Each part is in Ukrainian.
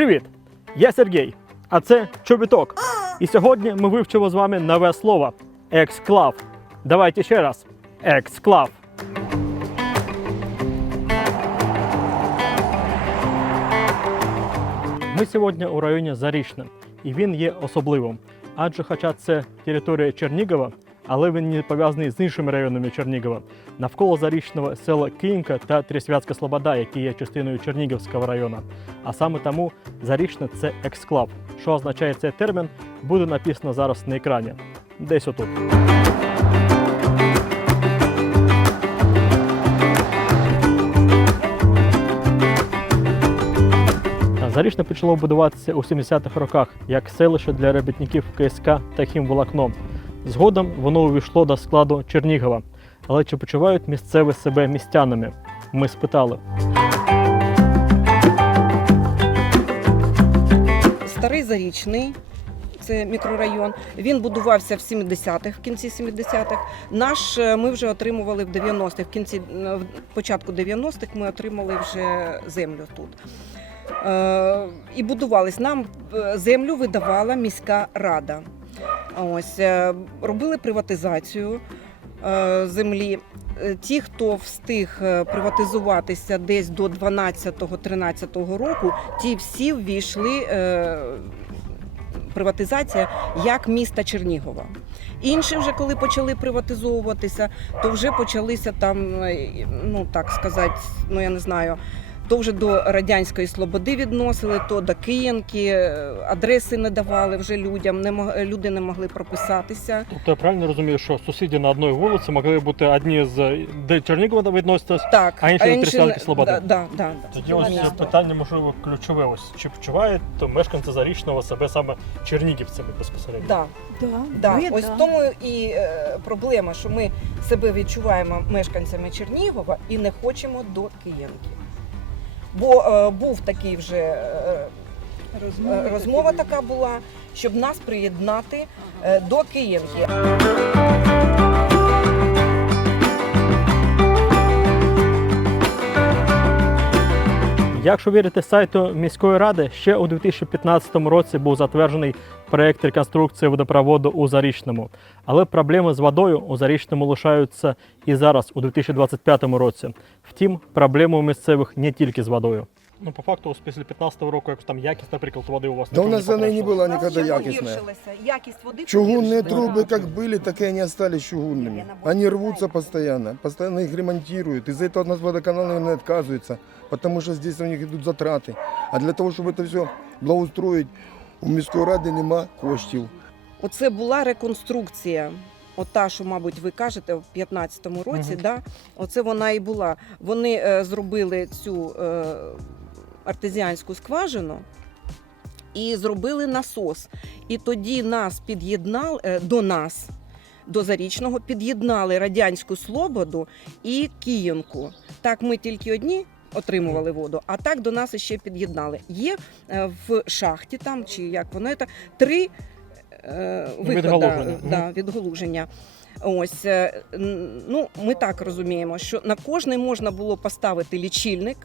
Привіт! Я Сергій, а це Чобіток. І сьогодні ми вивчимо з вами нове слово ексклав. Давайте ще раз. Ексклав. Ми сьогодні у районі Зарічне, і він є особливим. Адже, хоча це територія Чернігова, але він не пов'язаний з іншими районами Чернігова. Навколо Зарічного села Київка та Трісвятська Слобода, які є частиною Чернігівського району. А саме тому Зарічне це ексклав. Що означає цей термін, буде написано зараз на екрані. Десь отут. Зарічне почало будуватися у 70-х роках як селище для робітників КСК та хімволокно. Згодом воно увійшло до складу Чернігова. Але чи почувають місцеві себе містянами? Ми спитали. Старий Зарічний. Це мікрорайон. Він будувався в 70-х, в кінці 70-х. Наш е, ми вже отримували в 90-х. В кінці е, в початку 90-х ми отримали вже землю тут. Е, і будувались. Нам е, землю видавала міська рада. Ось е, робили приватизацію е, землі. Е, Ті, хто встиг приватизуватися десь до 12-13 року, ті всі ввійшли приватизація як міста Чернігова. Інші вже коли почали приватизовуватися, то вже почалися там, ну так сказати, ну я не знаю. То вже до радянської слободи відносили, то до Київки, е, адреси не давали вже людям, не мог- люди не могли прописатися. Тобто я правильно розумію, що сусіди на одній вулиці могли бути одні з де Чернігова відноситься. Так, А інші на інші Трясянки Слободи? Да, да, да. Тоді ось Місто. питання можливо ключове. Ось чи почувають мешканці Зарічного себе саме чернігівцями безпосередньо? Да. Да, Да, ви, ось да. тому і е, проблема, що ми себе відчуваємо мешканцями Чернігова і не хочемо до Киянки. Бо е, був такий вже е, розмова, розмова така була, щоб нас приєднати е, до Київки. Якщо вірити сайту міської ради, ще у 2015 році був затверджений проєкт реконструкції водопроводу у Зарічному. Але проблеми з водою у Зарічному лишаються і зараз, у 2025 році. Втім, проблеми у місцевих не тільки з водою Ну, по факту, ось після 15 року, якось там якість, наприклад, води у вас Да у нас она и не была У нас никогда ще якостная. погіршилася Якість води Чугунные погіршилася. трубы как были, так и они остались чугунными. Они рвутся постоянно, постоянно их ремонтируют. Из-за этого от нас водоканал, наверное, отказывается, потому что здесь у них идут затраты. А для того, чтобы это все благоустроить, у міської ради нема коштів. Оце була реконструкція. Ота, що, мабуть, ви кажете, в 15-му році, Мгм. да? оце вона і була. Вони е, зробили цю е, артезіанську скважину і зробили насос. І тоді нас під'єднали е, до нас, до Зарічного, під'єднали Радянську Слободу і Київку. Так ми тільки одні. Отримували воду, а так до нас ще під'єднали. Є е, в шахті там, чи як воно це, три е, виходи Відгалуження. да, відгалуження. Ось е, ну, ми так розуміємо, що на кожний можна було поставити лічильник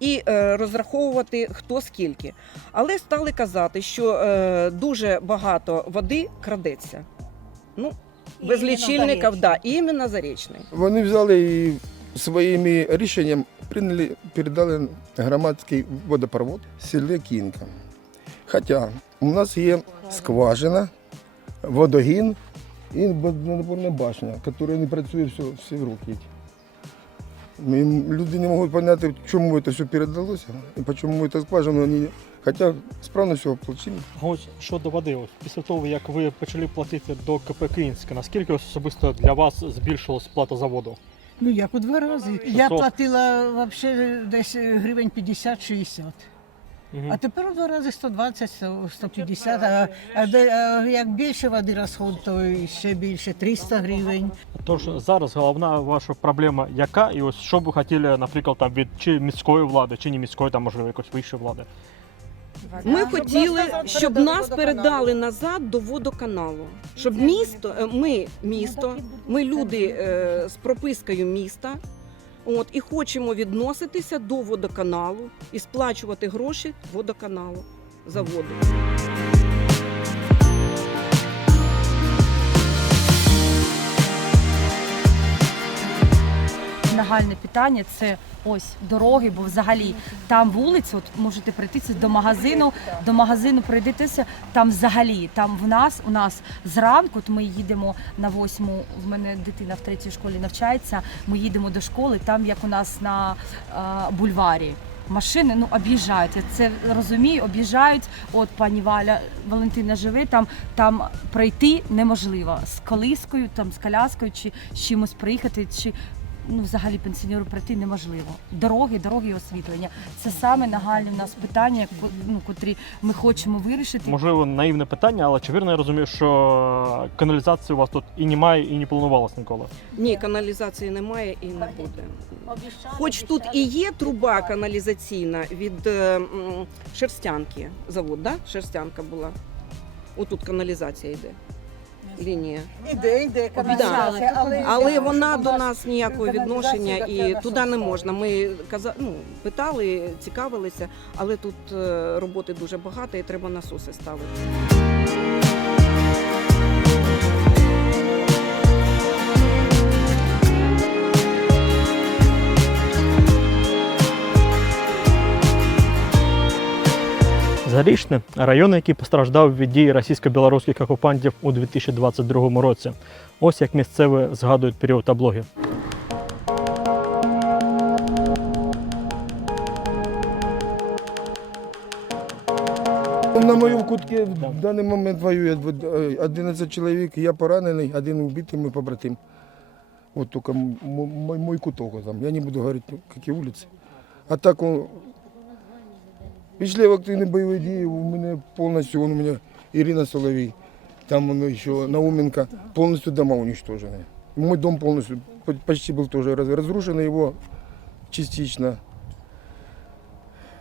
і е, розраховувати хто скільки. Але стали казати, що е, дуже багато води крадеться. Ну, без лічильників, да, іменно зарічний. Вони взяли і своїми рішенням прийняли, передали громадський водопровод селі Кінка. Хоча у нас є скважина, водогін і водонапорна башня, яка не працює все, всі в руки. Люди не можуть зрозуміти, чому це все передалося і чому ця скважина, вони, хоча справно все оплачили. Ось щодо води, ось після того, як ви почали платити до КП Київська, наскільки особисто для вас збільшилась плата за воду? Ну як у два рази. Я 600. платила взагалі десь гривень 50-60. А тепер у два рази 120, 150. А, а, де, а як більше води розход, то ще більше 300 гривень. Тож зараз головна ваша проблема яка? І ось що б ви хотіли, наприклад, там від чи міської влади, чи не міської, там можливо якоїсь вищої влади. Ми хотіли, щоб нас передали назад до водоканалу. Щоб місто, е, ми місто, ми люди е, з пропискою міста. От і хочемо відноситися до водоканалу і сплачувати гроші водоканалу за воду. Нагальне питання це ось дороги, бо взагалі там вулиця, от можете прийти до магазину, до магазину прийдетеся, там взагалі, там в нас, у нас зранку, от ми їдемо на восьму, в мене дитина в третій школі навчається, ми їдемо до школи, там як у нас на е, бульварі. Машини ну об'їжджають. Я це розумію, об'їжджають. От пані Валя Валентина живе там. Там пройти неможливо з колискою, там з коляскою, чи з чимось приїхати, чи ну взагалі пенсіонеру пройти неможливо. Дороги, дороги і освітлення. Це саме нагальне в нас питання, ну, котрі ми хочемо вирішити. Можливо, наївне питання, але чи вірно я розумію, що каналізації у вас тут і немає, і не планувалось ніколи? Ні, каналізації немає і не буде. Хоч тут і є труба каналізаційна від е, Шерстянки, завод, да? Шерстянка була. Отут каналізація йде. Лінія. Іде, іде каналізація, але, Але вона до нас ніякого відношення і туди не можна. Ми каза... ну, питали, цікавилися, але тут е, роботи дуже багато і треба насоси ставити. Зарічне район, який постраждав від дії російсько-білоруських окупантів у 2022 році. Ось як місцеві згадують період та блоги. На моєму кутці в даний момент воює е, 11 чоловік, я поранений, один убитий, мій побратим. Вот только м- м- мой, мой куток там. Я не буду говорить, ну, какие улицы. А так. Пішли в активні бойові дії, у мене повністю, у мене Ірина Соловей, там ще Науменко, повністю дома уничтожены. Мой дом полностью по- почти был тоже раз- разрушен, его частично.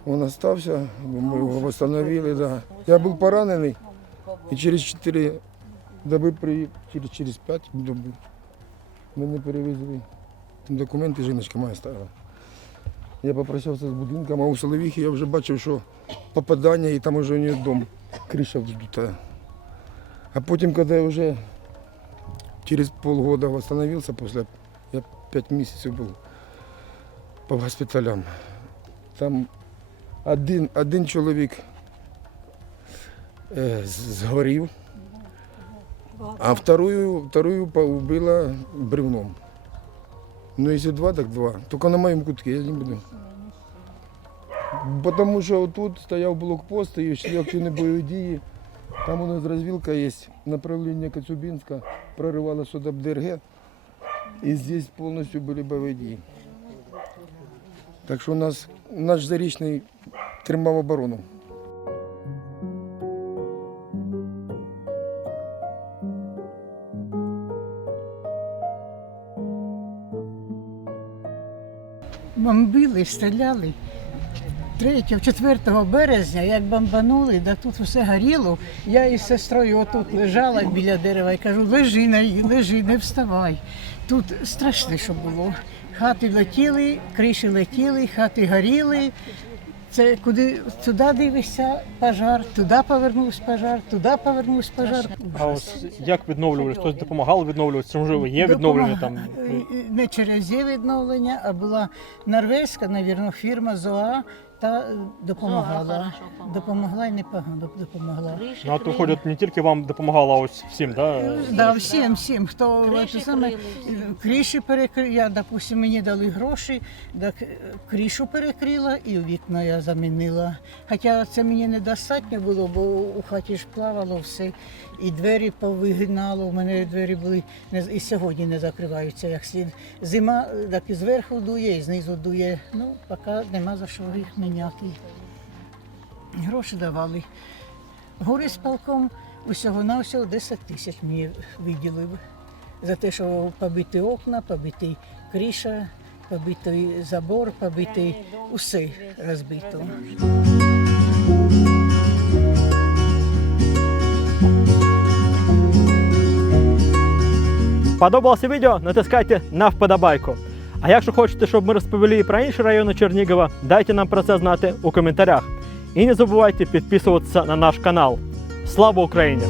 Он остався, ми його восстановили, да. Я був поранений і через 4 доби при через, через 5 доб мене перевезли. Документи жіночка моя ставила. Я попрощався з будинком, а у Соловіхи я вже бачив, що попадання і там вже у нее дом, криша вздута. А потім, коли я вже через полгода восстановился, после я 5 місяців був по госпіталям. Там один, один чоловік е, згорів, а вторую, вторую убила бревном. Ну, если два, так два. Только на моем кутке я не буду. Потому що тут стояв блокпост і йшли активні бойові дії. Там у нас розвілка є, направлення Коцюбинська, проривала сюди БДРГ. І здесь повністю були бойові дії. Так що у нас наш зарічний тримав оборону. Бомбили, стріляли. 3-4 березня, як бомбанули, да тут все горіло. Я із сестрою отут лежала біля дерева і кажу, лежи, Наї, лежи, не вставай. Тут страшне, що було. Хати летіли, криші летіли, хати горіли. Це куди туди дивишся пожар, туди повернувся пожар, туди повернувся пожар. А ось як відновлювали? Хтось допомагав відновлювати? Це можливо є відновлення там. Е, Не через є відновлення, а була норвезька, навірно, фірма ЗОА та е, допомагала. Допомогла і непогано допомогла. Ну, а то виходить, не тільки вам допомагала, а ось всім, да? Да, всім, всім, хто це саме е, криші перекрив. Я, допустим, мені дали гроші, так е, кришу перекрила і вікна я замінила. Хоча це мені недостатньо було, бо у хаті ж плавало все. І двері повигинало. У мене двері були і сьогодні не закриваються як слід. Зима так і зверху дує, і знизу дує. Ну, поки нема за що їх міняти. Гроші давали. Гори з полком усього на всього 10 тисяч мені виділив. За те, що побиті окна, побиті криша, побитий забор, побитий усе розбито. Подобалося відео? Натискайте на вподобайку. А якщо хочете, щоб ми розповіли і про інші райони Чернігова, дайте нам про це знати у коментарях. І не забувайте підписуватися на наш канал. Слава Україні!